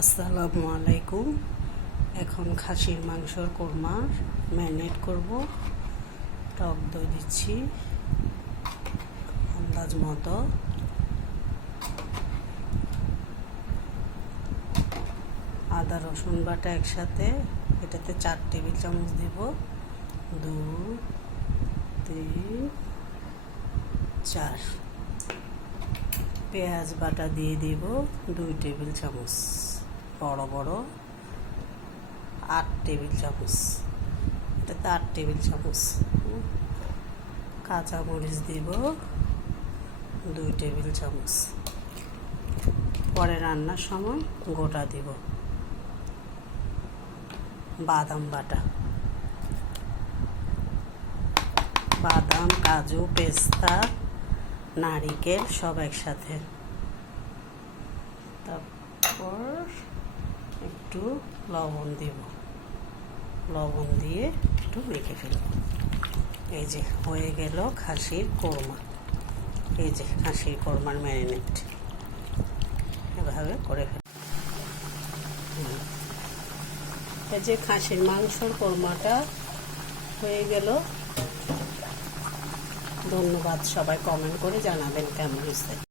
আসসালামু আলাইকুম। এখন খাসির মাংসর কোরমা ম্যারিনেট করব। টক দই দিচ্ছি আন্দাজ মতো, আদা রসুন বাটা একসাথে, এটাতে 4 টেবিল চামচ দিব। 2 3 4 পেঁয়াজ বাটা দিয়ে দিব 2 টেবিল চামচ, বড় বড় 8 টেবিল চামচ, এটাতে 8 টেবিল চামচ। কাঁচামরিচ দিব 2 টেবিল চামচ, পরে রান্নার সময় গোটা দিব। বাদাম বাটা, বাদাম, কাজু, পেস্তা, নারিকেল সব একসাথে। তারপর একটু লবণ দিব, লবণ দিয়ে একটু মেখে ফেলব। এই যে হয়ে গেল খাসির কোরমা। এই যে খাসির কোরমার ম্যারিনেট এভাবে করে ফেল। এই যে খাসির মাংসর কোরমাটা হয়ে গেল। ধন্যবাদ, সবাই কমেন্ট করে জানাবেন কেমন হয়েছে।